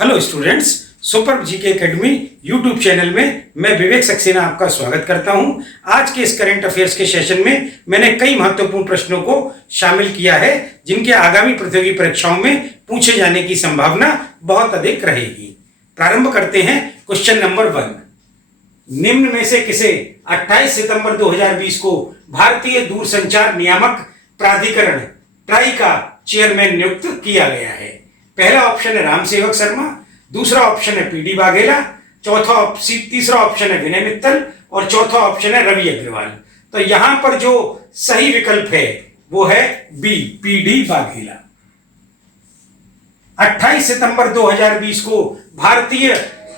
Hello students, super GK academy YouTube channel में मैं विवेक सक्सेना आपका स्वागत करता हूं। आज के इस करंट अफेयर्स के सेशन में मैंने कई महत्वपूर्ण प्रश्नों को शामिल किया है जिनके आगामी प्रतियोगी परीक्षाओं में पूछे जाने की संभावना बहुत अधिक रहेगी। प्रारंभ करते हैं क्वेश्चन नंबर 1। निम्न में से किसे 28 सितंबर 2020 को भारतीय दूरसंचार नियामक प्राधिकरण ट्राई का चेयरमैन नियुक्त किया गया है? पहला ऑप्शन है राम सेवक शर्मा, दूसरा ऑप्शन है पीडी वाघेला, तीसरा ऑप्शन है विनय मित्तल और चौथा ऑप्शन है रवि अग्रवाल। तो यहां पर जो सही विकल्प है वो है बी, पीडी वाघेला। 28 सितंबर 2020 को भारतीय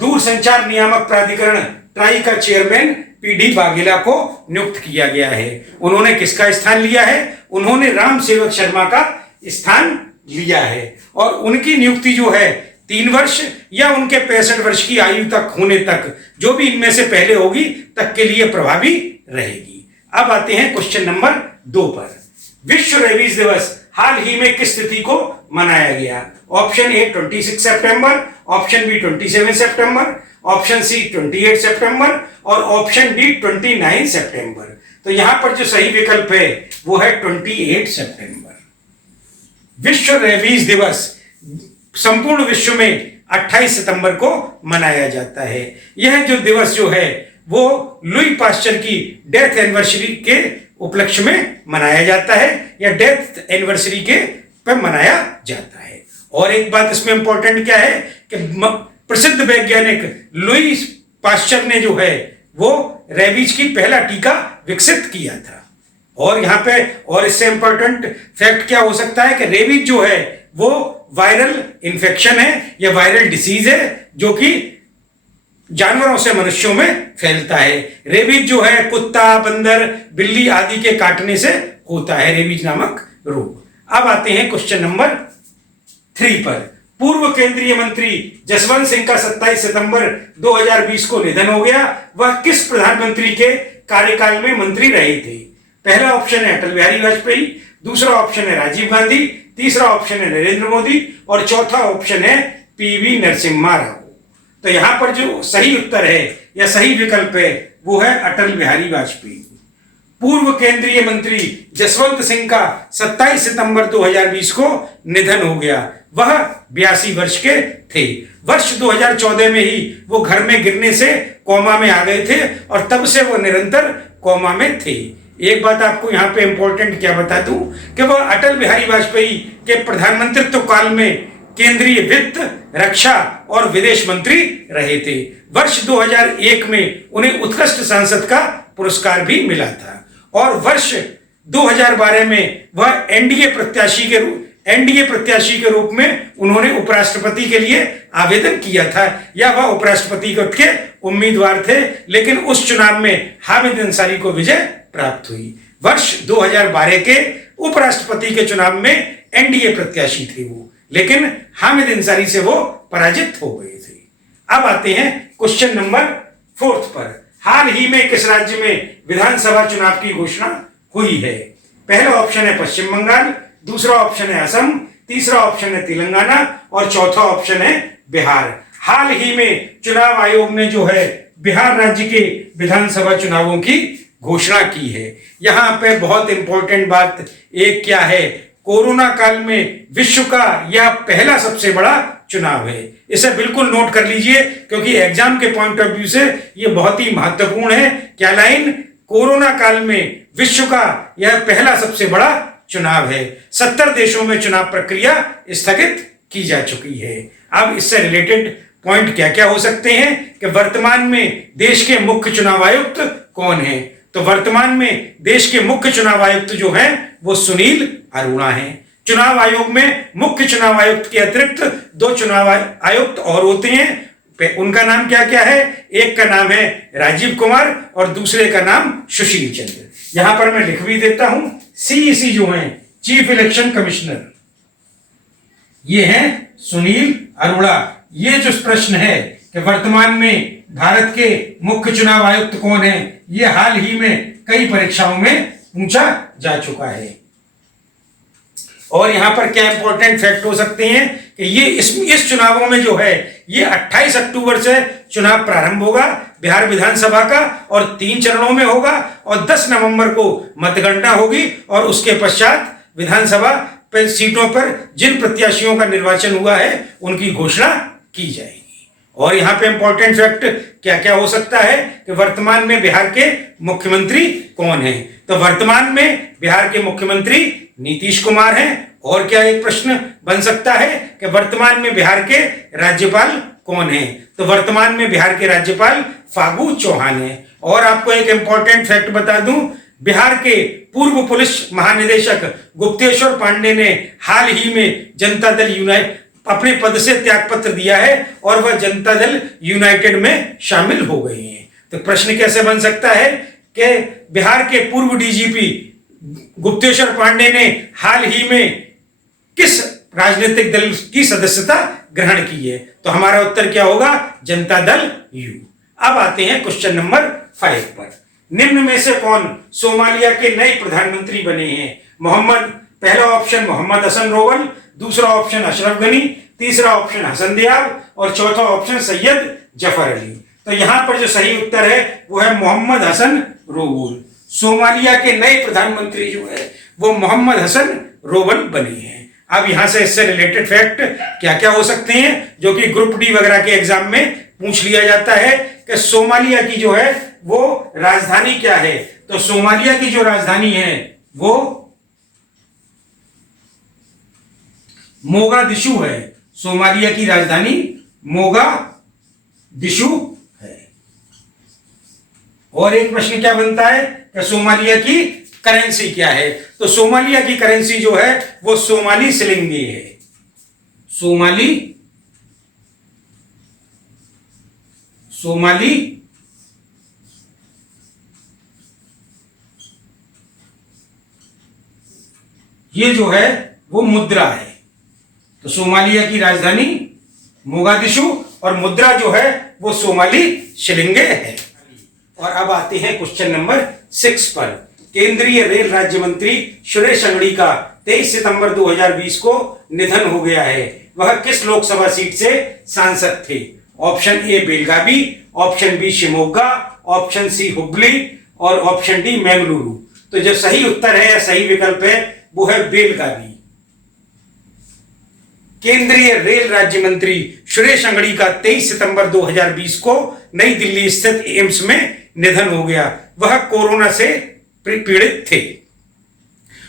दूरसंचार नियामक प्राधिकरण ट्राई का चेयरमैन पीडी वाघेला को नियुक्त किया गया है। उन्होंने किसका स्थान लिया है? उन्होंने राम सेवक शर्मा का स्थान लिया है और उनकी नियुक्ति जो है 3 वर्ष या उनके 65 वर्ष की आयु तक होने तक, जो भी इनमें से पहले होगी तक के लिए प्रभावी रहेगी। अब आते हैं क्वेश्चन नंबर 2 पर। विश्व रेबीज दिवस हाल ही में किस तिथि को मनाया गया? ऑप्शन ए 26 सितंबर, ऑप्शन बी 27 सितंबर, ऑप्शन सी 28 सितंबर और ऑप्शन डी 29 सितंबर। तो यहां पर जो सही विकल्प है वो है 28 सितंबर। विश्व रेबीज दिवस संपूर्ण विश्व में 28 सितंबर को मनाया जाता है। यह जो दिवस जो है वो लुई पास्चर की डेथ एनिवर्सरी के उपलक्ष्य में मनाया जाता है या डेथ एनिवर्सरी के पर मनाया जाता है। और एक बात इसमें इंपॉर्टेंट क्या है कि प्रसिद्ध वैज्ञानिक लुई पास्चर ने जो है वो रेबीज की पहला टीका विकसित किया था। और यहाँ पे और इससे इंपॉर्टेंट फैक्ट क्या हो सकता है कि रेबीज जो है वो वायरल इन्फेक्शन है या वायरल डिसीज है जो कि जानवरों से मनुष्यों में फैलता है। रेबीज जो है कुत्ता, बंदर, बिल्ली आदि के काटने से होता है रेबीज नामक रोग। अब आते हैं क्वेश्चन नंबर 3 पर। पूर्व केंद्रीय मंत्री जसवंत सिंह का 27 सितंबर 2020 को निधन हो गया। वह किस प्रधानमंत्री के कार्यकाल में मंत्री रहे थे? पहला ऑप्शन है अटल बिहारी वाजपेयी, दूसरा ऑप्शन है राजीव गांधी, तीसरा ऑप्शन है नरेंद्र मोदी और चौथा ऑप्शन है पीवी नरसिम्हा राव। तो यहां पर जो सही उत्तर है या सही विकल्प है वो है अटल बिहारी वाजपेयी। पूर्व केंद्रीय मंत्री जसवंत सिंह का 27 सितंबर 2020 को निधन हो गया। वह 82 वर्ष के थे। वर्ष 2014 में ही वो घर में गिरने से कोमा में आ गए थे और तब से वो निरंतर कोमा में थे। एक बात आपको यहाँ पे इंपॉर्टेंट क्या बता दूं कि वह अटल बिहारी वाजपेयी के प्रधानमंत्रित्व काल में केंद्रीय वित्त, रक्षा और विदेश मंत्री रहे थे। वर्ष 2001 में उन्हें उत्कृष्ट सांसद का पुरस्कार भी मिला था और वर्ष 2012 में वह एनडीए प्रत्याशी के रूप में उन्होंने उपराष्ट्रपति के लिए आवेदन किया था या वह उपराष्ट्रपति के उम्मीदवार थे, लेकिन उस चुनाव में हामिद अंसारी को विजय प्राप्त हुई। वर्ष 2012 के उपराष्ट्रपति के चुनाव में एनडीए प्रत्याशी थे वो, लेकिन हामिद अंसारी से वो पराजित हो गए थे। अब आते हैं क्वेश्चन नंबर 4 पर। हाल ही में किस राज्य में विधानसभा चुनाव की घोषणा हुई है? पहला ऑप्शन है पश्चिम बंगाल, दूसरा ऑप्शन है असम, तीसरा ऑप्शन है तेलंगाना और चौथा ऑप्शन है बिहार। हाल ही में चुनाव आयोग ने जो है बिहार राज्य के विधानसभा चुनावों की घोषणा की है। यहां पे बहुत इंपॉर्टेंट बात एक क्या है, कोरोना काल में विश्व का यह पहला सबसे बड़ा चुनाव है। इसे बिल्कुल नोट कर लीजिए क्योंकि एग्जाम के पॉइंट ऑफ व्यू से यह बहुत ही महत्वपूर्ण है। क्या लाइन? कोरोना काल में विश्व का यह पहला सबसे बड़ा चुनाव है। 70 देशों में चुनाव प्रक्रिया स्थगित की जा चुकी है। अब इससे रिलेटेड पॉइंट क्या क्या हो सकते हैं कि वर्तमान में देश के मुख्य चुनाव आयुक्त कौन है? तो वर्तमान में देश के मुख्य चुनाव आयुक्त जो हैं वो सुनील अरोड़ा हैं। चुनाव आयोग में मुख्य चुनाव आयुक्त के अतिरिक्त 2 चुनाव आयुक्त और होते हैं। उनका नाम क्या क्या है? एक का नाम है राजीव कुमार और दूसरे का नाम सुशील चंद्र। यहां पर मैं लिख भी देता हूं, सीईसी जो हैं चीफ इलेक्शन कमिश्नर, ये हैं सुनील अरोड़ा। ये जो प्रश्न है कि वर्तमान में भारत के मुख्य चुनाव आयुक्त कौन है, ये हाल ही में कई परीक्षाओं में पूछा जा चुका है। और यहां पर क्या इंपॉर्टेंट फैक्ट हो सकते हैं कि ये इस चुनावों में जो है ये 28 अक्टूबर से चुनाव प्रारंभ होगा बिहार विधानसभा का और 3 चरणों में होगा और 10 नवंबर को मतगणना होगी और उसके पश्चात विधानसभा सीटों पर जिन प्रत्याशियों का निर्वाचन हुआ है उनकी घोषणा की जाएगी। और यहाँ पे इंपॉर्टेंट फैक्ट क्या क्या हो सकता है कि वर्तमान में बिहार के मुख्यमंत्री कौन हैं? तो वर्तमान में बिहार के मुख्यमंत्री नीतीश कुमार हैं। और क्या एक प्रश्न बन सकता है कि वर्तमान में बिहार के राज्यपाल कौन हैं? तो वर्तमान में बिहार के राज्यपाल फागू चौहान हैं। और आपको एक इंपॉर्टेंट फैक्ट बता दूं, बिहार के पूर्व पुलिस महानिदेशक गुप्तेश्वर पांडे ने हाल ही में जनता दल यूनाइटेड अपने पद से त्याग पत्र दिया है और वह जनता दल यूनाइटेड में शामिल हो गए हैं। तो प्रश्न कैसे बन सकता है कि बिहार के पूर्व डीजीपी गुप्तेश्वर पांडे ने हाल ही में किस राजनीतिक दल की सदस्यता ग्रहण की है? तो हमारा उत्तर क्या होगा? जनता दल यू। अब आते हैं क्वेश्चन नंबर 5 पर। निम्न में से कौन सोमालिया के नए प्रधानमंत्री बने हैं? पहला ऑप्शन मोहम्मद हसन रोवल, दूसरा ऑप्शन अशरफ गनी, तीसरा ऑप्शन हसन दियाब और चौथा ऑप्शन सैयद जफर अली। तो यहां पर जो सही उत्तर है वो है मोहम्मद हसन रोवल। सोमालिया के नए प्रधानमंत्री जो है वो मोहम्मद हसन रोवल बने हैं। अब यहां से इससे रिलेटेड फैक्ट क्या क्या हो सकते हैं जो कि ग्रुप डी वगैरह के एग्जाम में पूछ लिया जाता है कि सोमालिया की जो है वो राजधानी क्या है? तो सोमालिया की जो राजधानी है वो मोगादिशु है। सोमालिया की राजधानी मोगादिशु है। और एक प्रश्न क्या बनता है कि सोमालिया की करेंसी क्या है? तो सोमालिया की करेंसी जो है वो सोमाली शिलिंगी है। सोमाली ये जो है वो मुद्रा है। तो सोमालिया की राजधानी मोगादिशु और मुद्रा जो है वो सोमाली शिलिंगे है। और अब आते हैं क्वेश्चन नंबर 6 पर। केंद्रीय रेल राज्य मंत्री सुरेश अंगड़ी का 23 सितंबर 2020 को निधन हो गया है। वह किस लोकसभा सीट से सांसद थे? Option A Belagavi, option B Shimoga, option C Hubli और ऑप्शन डी मैंगलुरु। तो जो सही उत्तर है या सही विकल्प है वो है बेलगावी। केंद्रीय रेल राज्य मंत्री सुरेश अंगड़ी का 23 सितंबर 2020 को नई दिल्ली स्थित एम्स में निधन हो गया। वह कोरोना से पीड़ित थे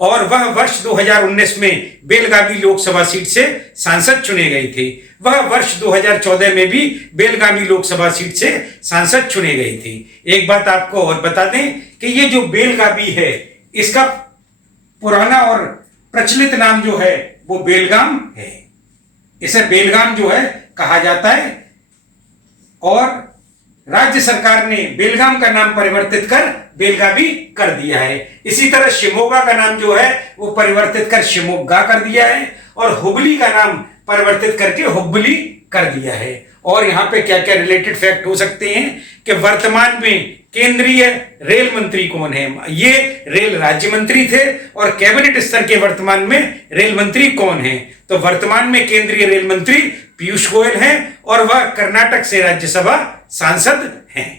और वह वर्ष 2019 में बेलगावी लोकसभा सीट से सांसद चुने गए थे। वह वर्ष 2014 में भी बेलगावी लोकसभा सीट से सांसद चुने गए थे। एक बात आपको और बता दें कि ये जो बेलगावी है इसका पुराना और प्रचलित नाम जो है वो बेलगाम है। इसे बेलगाम जो है कहा जाता है और राज्य सरकार ने बेलगाम का नाम परिवर्तित कर बेलगावी कर दिया है। इसी तरह शिमोगा का नाम जो है वो परिवर्तित कर शिमोगा कर दिया है और हुबली का नाम परिवर्तित करके हुबली कर दिया है। और यहाँ पे क्या क्या रिलेटेड फैक्ट हो सकते हैं कि वर्तमान में केंद्रीय रेल मंत्री कौन है? ये रेल राज्य मंत्री थे और कैबिनेट स्तर के वर्तमान में रेल मंत्री कौन है? तो वर्तमान में केंद्रीय रेल मंत्री पीयूष गोयल हैं और वह कर्नाटक से राज्यसभा सांसद हैं।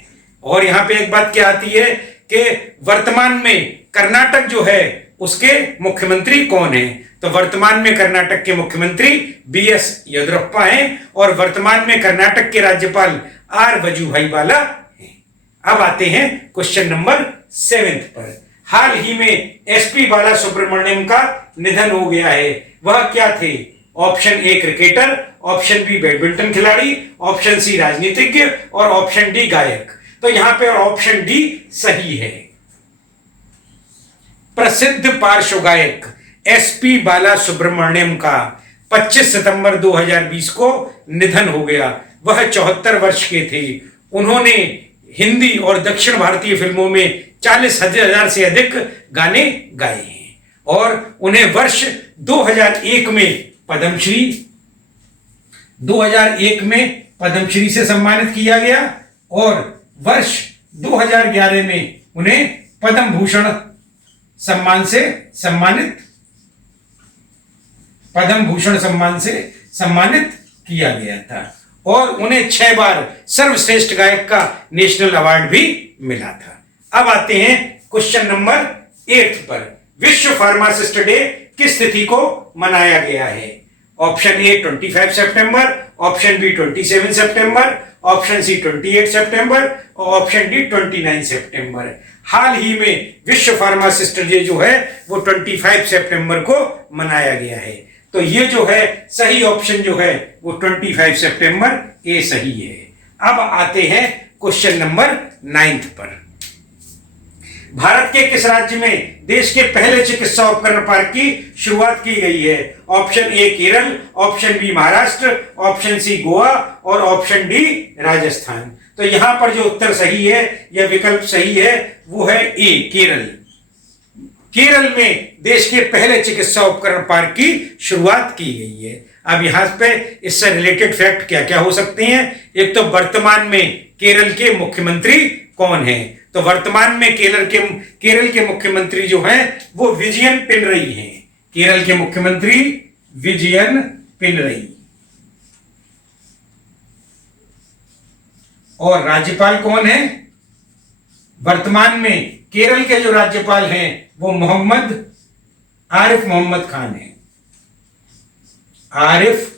और यहाँ पे एक बात क्या आती है कि वर्तमान में कर्नाटक जो है उसके मुख्यमंत्री कौन है? तो वर्तमान में कर्नाटक के मुख्यमंत्री बीएस येदियुरप्पा हैं और वर्तमान में कर्नाटक के राज्यपाल आर वजुभाई वाला हैं। अब आते हैं क्वेश्चन नंबर 7 पर। हाल ही में एसपी बाला सुब्रमण्यम का निधन हो गया है। वह क्या थे? Option A cricketer, option B badminton खिलाड़ी, ऑप्शन सी राजनीतिज्ञ और ऑप्शन डी गायक। तो यहां पे ऑप्शन डी सही है। प्रसिद्ध पार्श्व गायक एसपी बाला सुब्रमण्यम का 25 सितंबर 2020 को निधन हो गया। वह 74 वर्ष के थे। उन्होंने हिंदी और दक्षिण भारतीय फिल्मों में 40,000 से अधिक गाने गाए हैं और उन्हें वर्ष 2001 में पद्मश्री से सम्मानित किया गया और वर्ष 2011 में उन्हें पद्म भूषण सम्मान से सम्मानित पद्म भूषण सम्मान से सम्मानित किया गया था और उन्हें 6 बार सर्वश्रेष्ठ गायक का नेशनल अवार्ड भी मिला था। अब आते हैं क्वेश्चन नंबर 8 पर। विश्व फार्मासिस्ट डे किस तिथि को मनाया गया है? ऑप्शन ए 25 सितंबर, ऑप्शन बी 27 सितंबर, ऑप्शन सी 28 सितंबर और ऑप्शन डी 29 सितंबर। हाल ही में विश्व फार्मासिस्ट डे जो है वो 25 सितंबर को मनाया गया है। तो ये जो है सही ऑप्शन जो है वो 25 सितंबर ए सही है। अब आते हैं क्वेश्चन नंबर 9 पर। भारत के किस राज्य में देश के पहले चिकित्सा उपकरण पार्क की शुरुआत की गई है? Option A Kerala, option B Maharashtra, option C Goa और ऑप्शन डी राजस्थान। तो यहां पर जो उत्तर सही है या विकल्प सही है वो है ए केरल। केरल में देश के पहले चिकित्सा उपकरण पार्क की शुरुआत की गई है। अब यहां पे इससे रिलेटेड फैक्ट क्या क्या हो सकते हैं? एक तो वर्तमान में केरल के मुख्यमंत्री कौन है? तो वर्तमान में केरल के मुख्यमंत्री जो हैं वो विजयन पिनरई हैं। केरल के मुख्यमंत्री विजयन पिनरई। और राज्यपाल कौन है? वर्तमान में केरल के जो राज्यपाल हैं वो आरिफ मोहम्मद खान है। आरिफ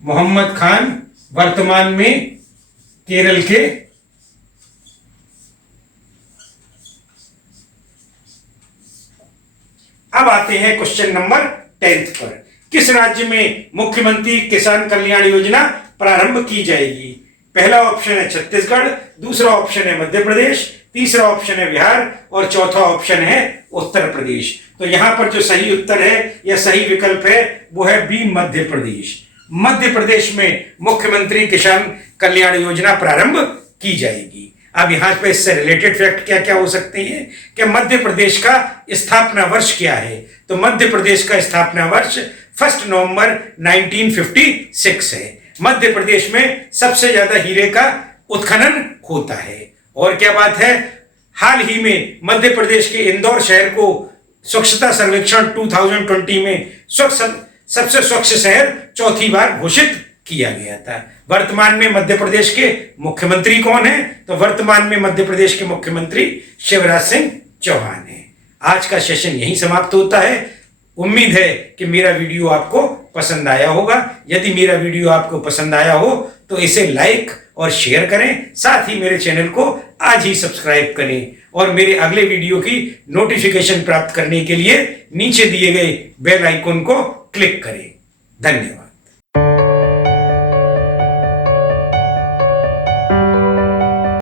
मोहम्मद खान वर्तमान में केरल के अब आते हैं क्वेश्चन नंबर 10 पर। किस राज्य में मुख्यमंत्री किसान कल्याण योजना प्रारंभ की जाएगी? पहला ऑप्शन है छत्तीसगढ़, दूसरा ऑप्शन है मध्य प्रदेश, तीसरा ऑप्शन है बिहार और चौथा ऑप्शन है उत्तर प्रदेश। तो यहां पर जो सही उत्तर है या सही विकल्प है वो है बी मध्य प्रदेश। मध्य प्रदेश में मुख्यमंत्री किसान कल्याण योजना प्रारंभ की जाएगी। अब यहां पे इससे रिलेटेड फैक्ट क्या क्या हो सकते हैं कि मध्य प्रदेश का स्थापना वर्ष क्या है? तो मध्य प्रदेश का स्थापना वर्ष 1 नवंबर 1956 है। मध्य प्रदेश में सबसे ज्यादा हीरे का उत्खनन होता है। और क्या बात है, हाल ही में मध्य प्रदेश के इंदौर शहर को स्वच्छता सर्वेक्षण 2020 में सबसे स्वच्छ शहर चौथी बार घोषित किया गया था। वर्तमान में मध्य प्रदेश के मुख्यमंत्री कौन है? तो वर्तमान में मध्य प्रदेश के मुख्यमंत्री शिवराज सिंह चौहान है। आज का सेशन यहीं समाप्त होता है। उम्मीद है कि मेरा वीडियो आपको पसंद आया होगा। यदि मेरा वीडियो आपको पसंद आया हो तो इसे लाइक और शेयर करें, साथ ही मेरे चैनल को आज ही सब्सक्राइब करें और मेरे अगले वीडियो की नोटिफिकेशन प्राप्त करने के लिए नीचे दिए गए बेल आइकन को क्लिक करें। धन्यवाद।